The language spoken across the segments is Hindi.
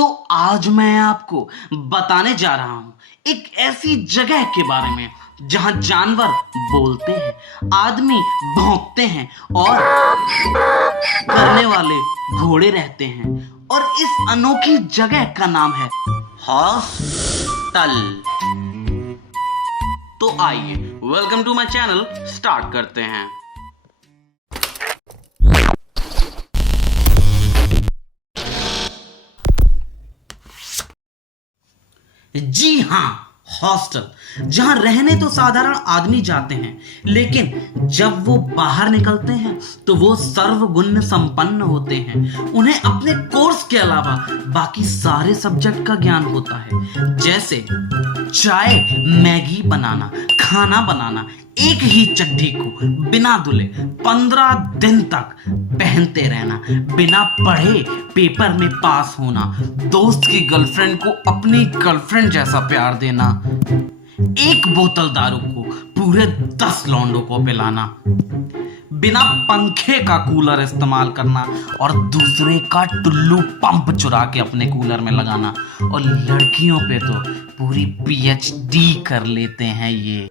तो आज मैं आपको बताने जा रहा हूं एक ऐसी जगह के बारे में जहां जानवर बोलते हैं, आदमी भौंकते हैं और करने वाले घोड़े रहते हैं। और इस अनोखी जगह का नाम है हॉस्टल। तो आइए, welcome to my channel, start करते हैं। जी हाँ, हॉस्टल, जहां रहने तो साधारण आदमी जाते हैं, लेकिन जब वो बाहर निकलते हैं तो वो सर्वगुण संपन्न होते हैं। उन्हें अपने कोर्स के अलावा बाकी सारे सब्जेक्ट का ज्ञान होता है, जैसे चाय, मैगी बनाना, खाना बनाना, एक ही चड्डी को बिना धुले 15 दिन तक पहनते रहना, बिना पढ़े पेपर में पास होना, दोस्त की गर्लफ्रेंड को अपनी गर्लफ्रेंड जैसा प्यार देना, एक बोतल दारू को पूरे 10 लौंडों को पिलाना, बिना पंखे का कूलर इस्तेमाल करना और दूसरे का टुल्लू पंप चुरा के अपने कूलर में लगाना। और लड़कियों पे तो पूरी पीएचडी कर लेते हैं ये।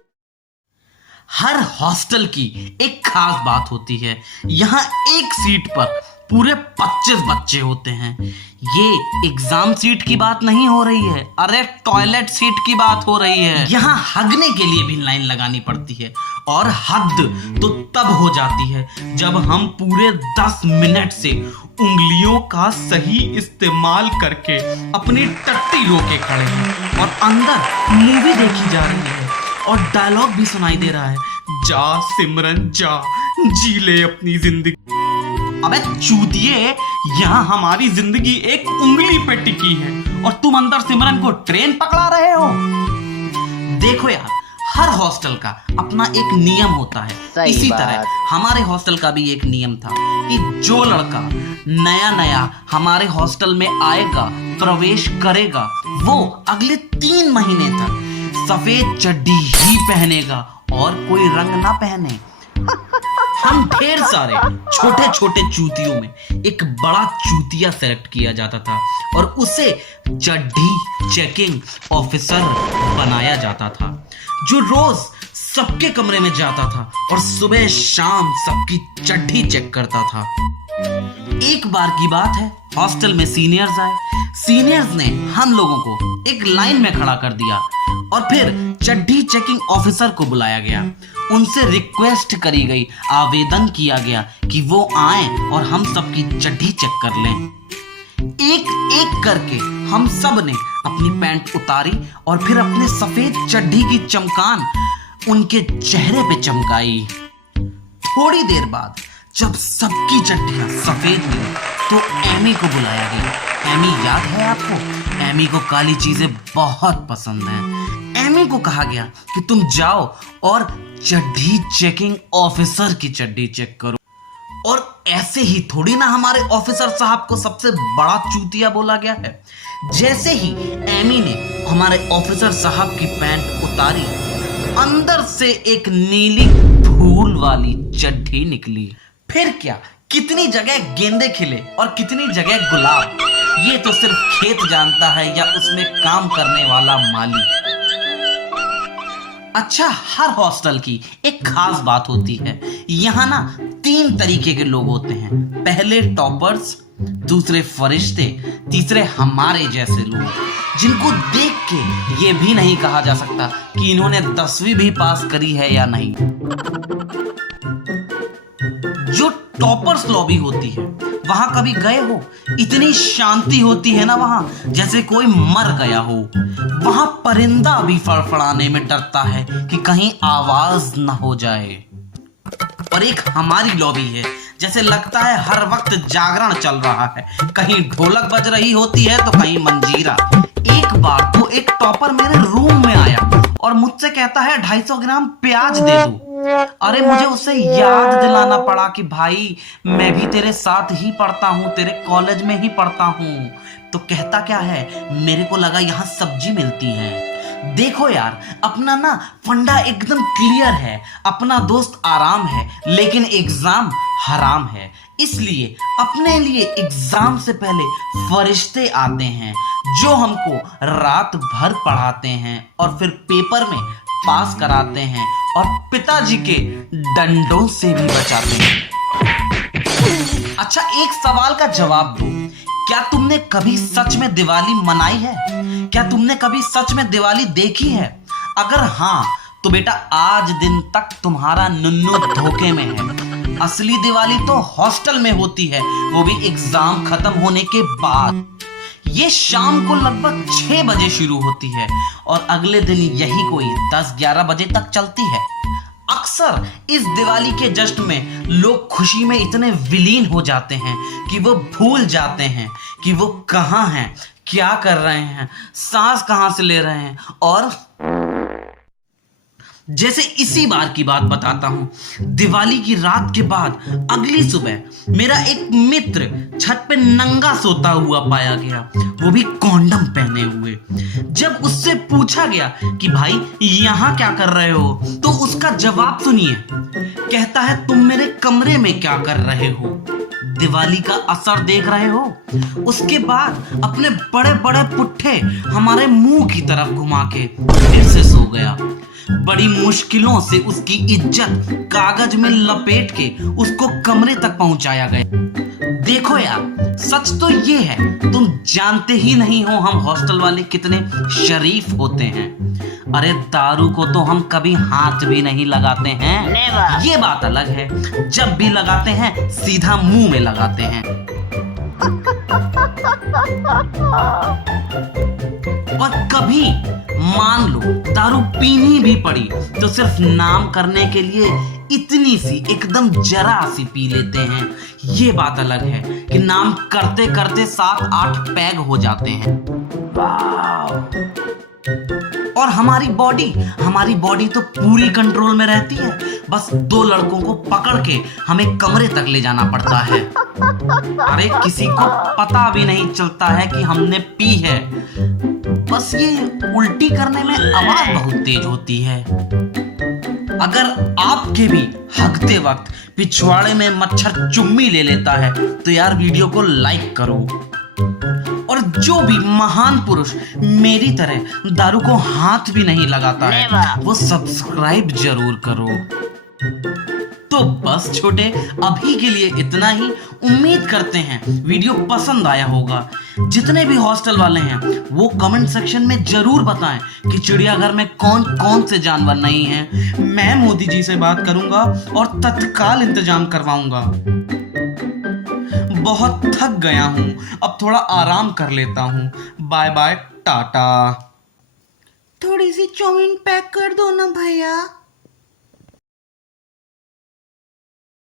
हर हॉस्टल की एक खास बात होती है। यहाँ एक सीट पर पूरे 25 बच्चे होते हैं। ये एग्जाम सीट की बात नहीं हो रही है, अरे टॉयलेट सीट की बात हो रही है। यहाँ हगने के लिए भी लाइन लगानी पड़ती है और हद तो तब हो जाती है जब हम पूरे 10 मिनट से उंगलियों का सही इस्तेमाल करके अपनी टट्टी रोके खड़े हैं और अंदर मूवी देखी जा रही है और डायलॉग भी सुनाई दे रहा है, जा सिमरन जा, जी ले अपनी जिंदगी। अबे चूतिए, यहाँ हमारी जिंदगी एक उंगली पे टिकी है और तुम अंदर सिमरन को ट्रेन पकड़ा रहे हो। देखो यार, हर हॉस्टल का अपना एक नियम होता है। इसी तरह हमारे हॉस्टल का भी एक नियम था कि जो लड़का नया नया हमारे हॉस्टल में आएगा, प्रवेश करेगा, वो अगले 3 महीने तक सफेद चड्डी ही पहनेगा और कोई रंग ना पहने। हम ढेर सारे छोटे छोटे चूतियों में एक बड़ा चूतिया सेलेक्ट किया जाता था और उसे चड्डी चेकिंग ऑफिसर बनाया जाता था, जो रोज सबके कमरे में जाता था और सुबह शाम सबकी चड्डी चेक करता था। एक बार की बात है, हॉस्टल में सीनियर्स आए। सीनियर्स ने हम लोगों को एक लाइन में खड़ा कर दिया और फिर चड्डी चेकिंग ऑफिसर को बुलाया गया। उनसे रिक्वेस्ट करी गई, आवेदन किया गया कि वो आए और हम सबकी चड्डी चेक कर लें। एक एक करके हम सब ने अपनी पैंट उतारी और फिर अपने सफेद चड्डी की चमकान उनके चेहरे पे चमकाई। थोड़ी देर बाद जब सबकी चड्डियां सफेद हुई तो एमी को बुलाया गया। एमी याद है आपको? एमी को काली चीजें बहुत पसंद हैं। एमी को कहा गया कि तुम जाओ और चड्डी चेकिंग ऑफिसर की चड्डी चेक करो। और ऐसे ही थोड़ी ना हमारे ऑफिसर साहब को सबसे बड़ा चूतिया बोला गया है। जैसे ही एमी ने हमारे ऑफिसर साहब की पैंट उतारी, अंदर से एक नीली फूल वाली चड्डी निकली। फिर क्या, कितनी जगह गेंदे खिले और कितनी जगह गुलाब, ये तो सिर्फ खेत जानता है या उसमें काम करने वाला माली। अच्छा, हर हॉस्टल की एक खास बात होती है। यहाँ ना 3 तरीके के लोग होते हैं। पहले टॉपर्स, दूसरे फरिश्ते, तीसरे हमारे जैसे लोग, जिनको देख के ये भी नहीं कहा जा सकता कि इन्होंने 10वीं भी पास करी है या नहीं। जो टॉपर्स लॉबी होती है, वहां कभी गए हो? इतनी शांति होती है ना वहां, जैसे कोई मर गया हो। वहां परिंदा भी फड़फड़ाने में डरता है कि कहीं आवाज ना हो जाए। और एक हमारी लॉबी है, जैसे लगता है हर वक्त जागरण चल रहा है। कहीं ढोलक बज रही होती है तो कहीं मंजीरा। एक बार तो एक टॉपर मेरे रूम में आया और मुझसे कहता है 250 ग्राम प्याज दे दो। अरे मुझे उससे याद दिलाना पड़ा कि भाई मैं भी तेरे साथ ही पढ़ता हूँ, तेरे कॉलेज में ही पढ़ता हूँ। तो कहता क्या है, मेरे को लगा यहाँ सब्जी मिलती है। देखो यार, अपना ना फंडा एकदम क्लियर है। अपना दोस्त आराम है लेकिन एग्जाम हराम है। इसलिए अपने लिए एग्जाम से पहले फरिश्ते आते हैं जो हमको रात भर पढ़ाते हैं और फिर पेपर में पास कराते हैं और पिताजी के डंडों से भी बचाते हैं। अच्छा, एक सवाल का जवाब दो। क्या तुमने कभी सच में दिवाली मनाई है? क्या तुमने कभी सच में दिवाली देखी है? अगर हाँ, तो बेटा आज दिन तक तुम्हारा नुन्नू धोखे में है। असली दिवाली तो हॉस्टल में होती है, वो भी एग्जाम खत्म होने के बाद। ये शाम को लगभग 6 बजे शुरू होती है और अगले दिन यही कोई 10-11 बजे तक चलती है। अक्सर इस दिवाली के जश्न में लोग खुशी में इतने विलीन हो जाते हैं कि वो भूल जाते हैं कि वो कहाँ हैं, क्या कर रहे हैं, सांस कहाँ से ले रहे हैं। और जैसे इसी बार की बात बताता हूं। दिवाली की रात के बाद अगली सुबह मेरा एक मित्र छत पे नंगा सोता हुआ पाया गया, वो भी कॉन्डम पहने हुए। जब उससे पूछा गया कि भाई यहां क्या कर रहे हो, तो उसका जवाब सुनिए। कहता है, तुम मेरे कमरे में क्या कर रहे हो? दिवाली का असर देख रहे हो? उसके बाद अपने बड़े बड़े पुट्ठे हमारे मुंह की तरफ घुमा के फिर से सो गया। बड़ी मुश्किलों से उसकी इज्जत कागज में लपेट के उसको कमरे तक पहुंचाया गया। देखो यार, सच तो ये है, तुम जानते ही नहीं हो हम हॉस्टल वाले कितने शरीफ होते हैं। अरे दारू को तो हम कभी हाथ भी नहीं लगाते हैं, ये बात अलग है। जब भी लगाते हैं सीधा मुंह में लगाते हैं। और कभी मान लो दारू पीनी भी पड़ी तो सिर्फ नाम करने के लिए इतनी सी एकदम जरा सी पी लेते हैं। ये बात अलग है कि नाम करते करते 7-8 पैग हो जाते हैं। और हमारी बॉडी तो पूरी कंट्रोल में रहती है। बस 2 लड़कों को पकड़ के हमें कमरे तक ले जाना पड़ता है। अरे किसी को पता भी नहीं चलता है कि हमने पी है। बस ये उल्टी करने में आवाज बहुत तेज होती है। अगर आपके भी हगते वक्त पिछवाड़े में मच्छर चुम्मी ले लेता है तो यार वीडियो को लाइक करो। और जो भी महान पुरुष मेरी तरह दारू को हाथ भी नहीं लगाता है वो सब्सक्राइब जरूर करो। तो बस छोटे, अभी के लिए इतना ही। उम्मीद करते हैं वीडियो पसंद आया होगा। जितने भी हॉस्टल वाले हैं वो कमेंट सेक्शन में जरूर बताएं कि चिड़ियाघर में कौन कौन से जानवर नहीं हैं। मैं मोदी जी से बात करूंगा और तत्काल इंतजाम करवाऊंगा। बहुत थक गया हूं, अब थोड़ा आराम कर लेता हूं। Bye bye, tata. थोड़ी सी चाउमीन पैक कर दो ना भैया।